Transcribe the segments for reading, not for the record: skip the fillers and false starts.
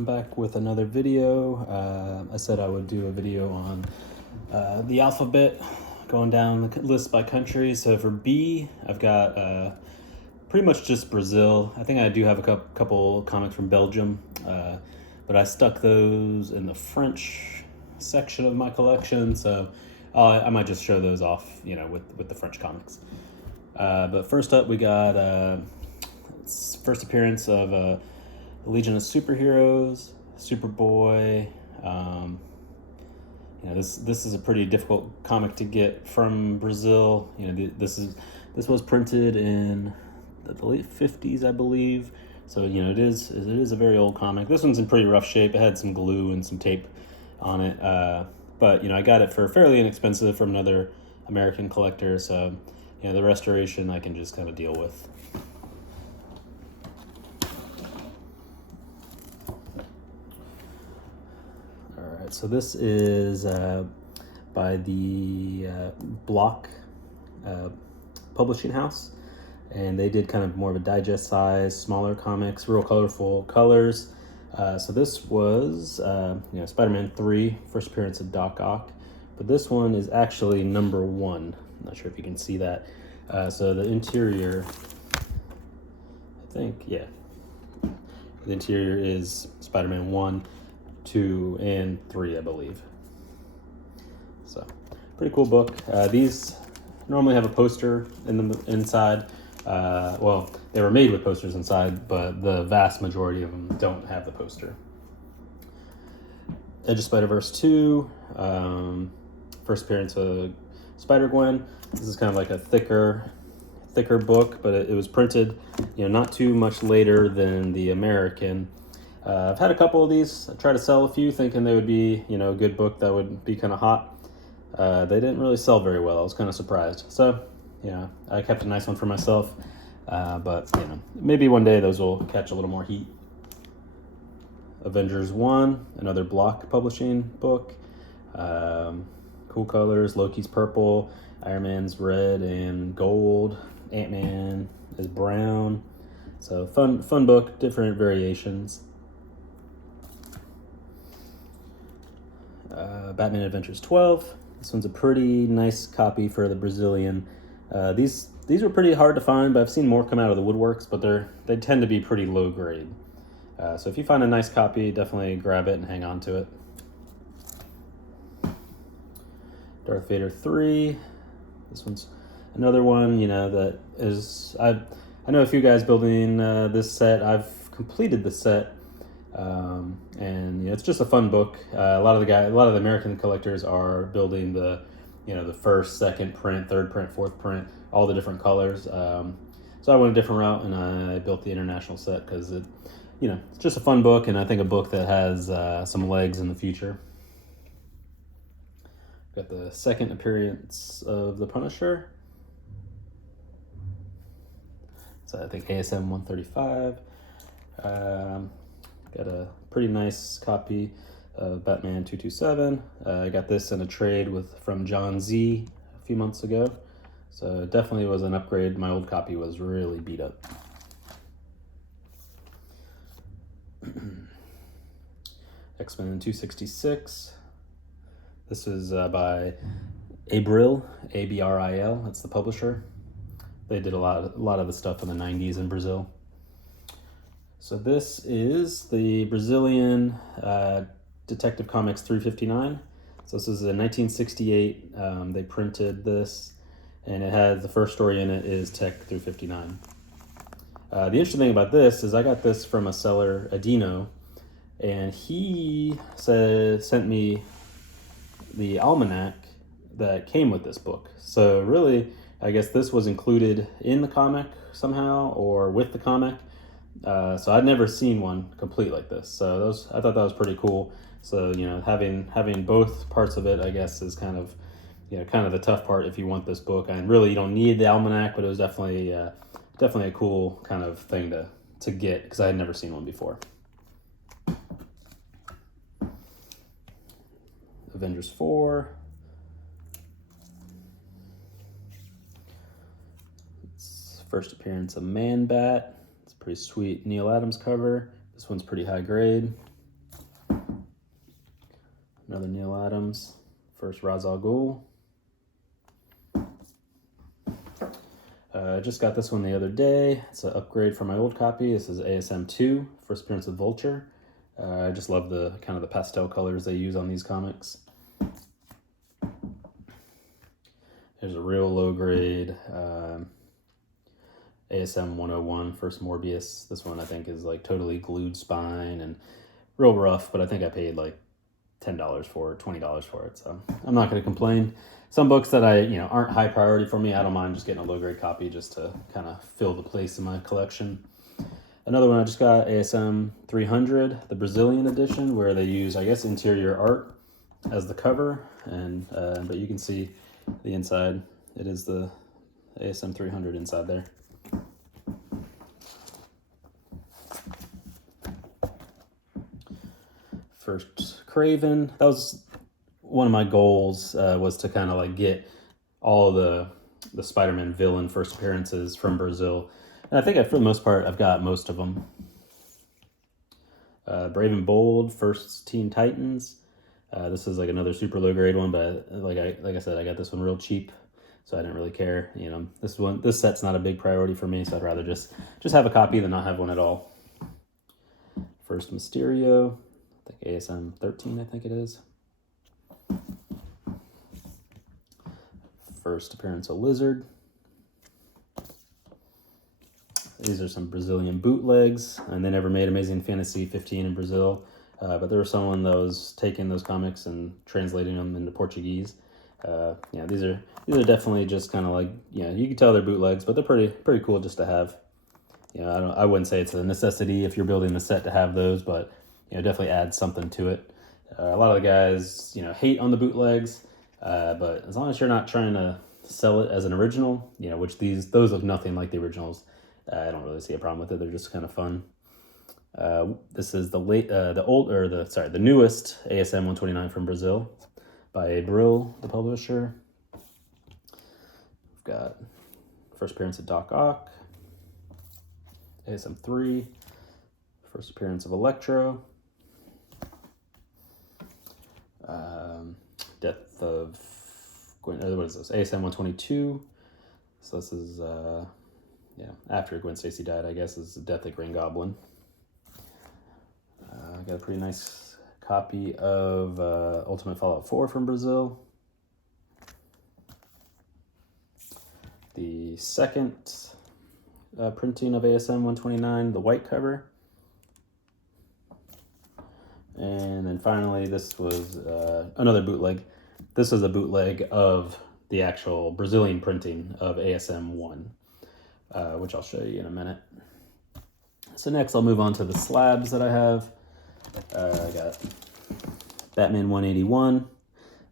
I'm back with another video. I said I would do a video on the alphabet, going down the list by country. So for B, I've got pretty much just Brazil. I think I do have a couple comics from Belgium, but I stuck those in the French section of my collection, so I might just show those off, with the French comics. But first up, we got first appearance of Legion of Superheroes, Superboy. This is a pretty difficult comic to get from Brazil. This was printed in the late 50s, I believe. So it is a very old comic. This one's in pretty rough shape. It had some glue and some tape on it, but I got it for fairly inexpensive from another American collector. So the restoration I can just kind of deal with. So this is by the Block publishing house, and they did kind of more of a digest size, smaller comics, real colorful colors. So this was Spider-Man 3, first appearance of Doc Ock, but this one is actually number 1. I'm not sure if you can see that. So the interior, the interior is Spider-Man 1, 2, and 3, I believe. So, pretty cool book. These normally have a poster inside. Well, they were made with posters inside, but the vast majority of them don't have the poster. Edge of Spider-Verse 2, first appearance of Spider-Gwen. This is kind of like a thicker book, but it was printed, not too much later than the American. I've had a couple of these. I tried to sell a few thinking they would be, a good book that would be kind of hot. They didn't really sell very well. I was kind of surprised. So, I kept a nice one for myself. But, maybe one day those will catch a little more heat. Avengers 1, another Block publishing book. Cool colors. Loki's purple. Iron Man's red and gold. Ant-Man is brown. So fun book, different variations. Batman Adventures 12. This one's a pretty nice copy for the Brazilian. These were pretty hard to find, but I've seen more come out of the woodworks, but they tend to be pretty low grade. So if you find a nice copy, definitely grab it and hang on to it. Darth Vader 3. This one's another one, that is... I know a few guys building this set. I've completed the set. And it's just a fun book. A lot of the American collectors are building the first, second print, third print, fourth print, all the different colors. So I went a different route and I built the international set because it's just a fun book, and I think a book that has some legs in the future. Got the second appearance of the Punisher. So I think ASM 135. Got a pretty nice copy of Batman 227. I got this in a trade from John Z a few months ago. So it definitely was an upgrade. My old copy was really beat up. X-Men 266. This is by Abril, A-B-R-I-L. That's the publisher. They did a lot of the stuff in the 90s in Brazil. So this is the Brazilian Detective Comics 359. So this is a 1968. They printed this, and it has the first story in it is Tech 359. The interesting thing about this is I got this from a seller, Adino, and he sent me the almanac that came with this book. So really, I guess this was included in the comic somehow or with the comic. So I'd never seen one complete like this. So I thought that was pretty cool. So having both parts of it, I guess, is kind of the tough part if you want this book. And really, you don't need the almanac, but it was definitely a cool kind of thing to get because I had never seen one before. Avengers 4. It's first appearance of Man-Bat. It's a pretty sweet Neil Adams cover. This one's pretty high grade. Another Neil Adams, first Ra's al Ghul. I just got this one the other day. It's an upgrade from my old copy. This is ASM 2, first appearance of Vulture. I just love the kind of the pastel colors they use on these comics. There's a real low grade ASM 101, first Morbius. This one I think is like totally glued spine and real rough, but I think I paid like $10 for it, $20 for it, so I'm not going to complain. Some books that aren't high priority for me, I don't mind just getting a low grade copy just to kind of fill the place in my collection. Another one I just got, ASM 300, the Brazilian edition, where they use, I guess, interior art as the cover, and but you can see the inside. It is the ASM 300 inside there. First Craven. That was one of my goals, was to kind of like get all the Spider-Man villain first appearances from Brazil. And I think for the most part, I've got most of them. Brave and Bold, first Teen Titans. This is like another super low grade one, but like I said, I got this one real cheap, so I didn't really care. This set's not a big priority for me, so I'd rather just have a copy than not have one at all. First Mysterio, I think ASM 13, I think it is. First appearance of Lizard. These are some Brazilian bootlegs, and they never made Amazing Fantasy 15 in Brazil, but there was someone that was taking those comics and translating them into Portuguese. These are definitely just kind of like, you can tell they're bootlegs, but they're pretty cool just to have. I wouldn't say it's a necessity if you're building the set to have those, but definitely adds something to it. A lot of the guys hate on the bootlegs, but as long as you're not trying to sell it as an original, which those look nothing like the originals, I don't really see a problem with it. They're just kind of fun. This is the newest ASM 129 from Brazil by Brill, the publisher. We've got first appearance of Doc Ock, ASM 3, first appearance of Electro, Death of Gwen. What is this? ASM 122. So this is after Gwen Stacy died, I guess, is the Death of Green Goblin. I got a pretty nice copy of Ultimate Fallout 4 from Brazil. The second printing of ASM 129, the white cover. And then finally, this was another bootleg. This is a bootleg of the actual Brazilian printing of ASM 1. Which I'll show you in a minute. So next I'll move on to the slabs that I have. I got Batman 181,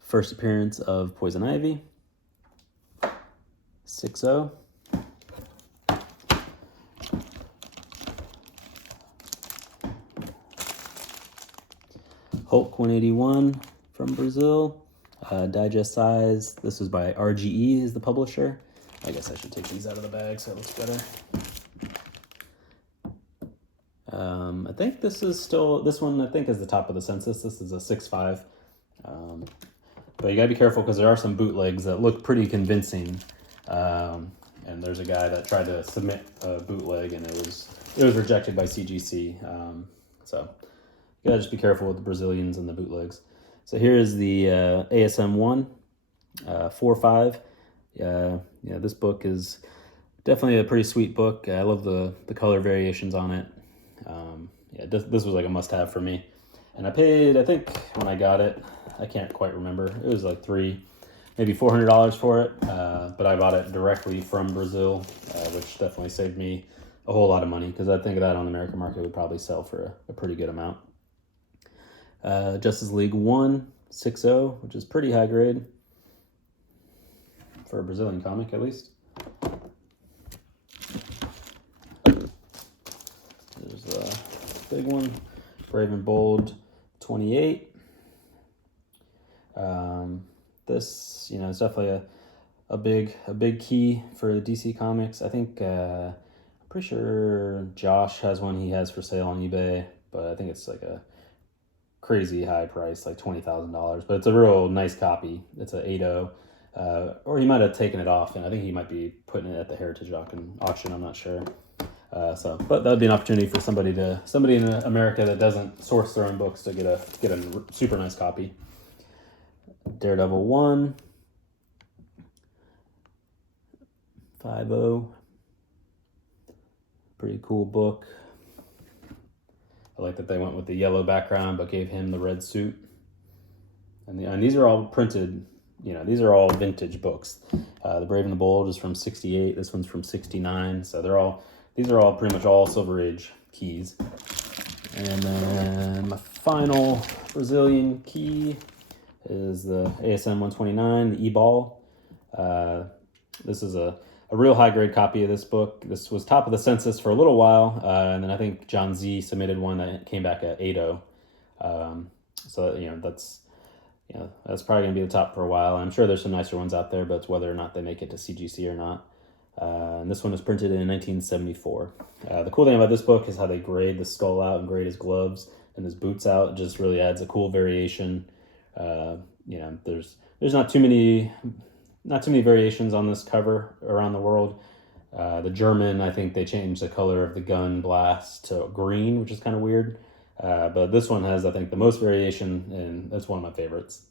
first appearance of Poison Ivy, 6-0. Hulk 181 from Brazil, digest size. This was by RGE, is the publisher. I guess I should take these out of the bag so it looks better. I think this one I think is the top of the census. This is a 6.5. But you gotta be careful because there are some bootlegs that look pretty convincing. And there's a guy that tried to submit a bootleg and it was rejected by CGC. So you gotta just be careful with the Brazilians and the bootlegs. So here is the ASM 1, 4.5. This book is definitely a pretty sweet book. I love the color variations on it. This was like a must-have for me. And I paid, I think when I got it, I can't quite remember. It was like maybe $400 for it. But I bought it directly from Brazil, which definitely saved me a whole lot of money because I think that on the American market would probably sell for a pretty good amount. Justice League 1, 6.0, which is pretty high grade. For a Brazilian comic, at least. There's a big one, Brave and Bold 28. This, is definitely a big key for the DC Comics. I think I'm pretty sure Josh has one he has for sale on eBay, but I think it's like a crazy high price, like $20,000, but it's a real nice copy. It's a 8.0, or he might have taken it off, and I think he might be putting it at the Heritage auction. I'm not sure. But that would be an opportunity for somebody in America that doesn't source their own books to get a super nice copy. Daredevil 1, 5.0, pretty cool book. I like that they went with the yellow background but gave him the red suit. And these are all printed, these are all vintage books. The Brave and the Bold is from 68. This one's from 69. So these are all pretty much all Silver Age keys. And then my final Brazilian key is the ASM 129, the E-Ball. This is a real high-grade copy of this book. This was top of the census for a little while, and then I think John Z submitted one that came back at 8.0. So that's probably going to be the top for a while. I'm sure there's some nicer ones out there, but it's whether or not they make it to CGC or not. And this one was printed in 1974. The cool thing about this book is how they grade the skull out and grade his gloves and his boots out. It just really adds a cool variation. There's not too many variations on this cover around the world. The German, I think they changed the color of the gun blast to green, which is kind of weird. But this one has, I think, the most variation, and that's one of my favorites.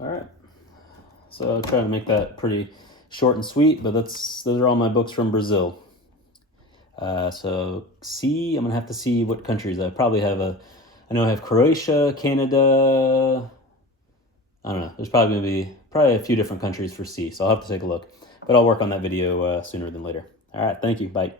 All right. So I'll try to make that pretty short and sweet, but those are all my books from Brazil. So I'm going to have to see what countries. I know I have Croatia, Canada. I don't know. There's probably going to be a few different countries for C, so I'll have to take a look. But I'll work on that video sooner than later. All right. Thank you. Bye.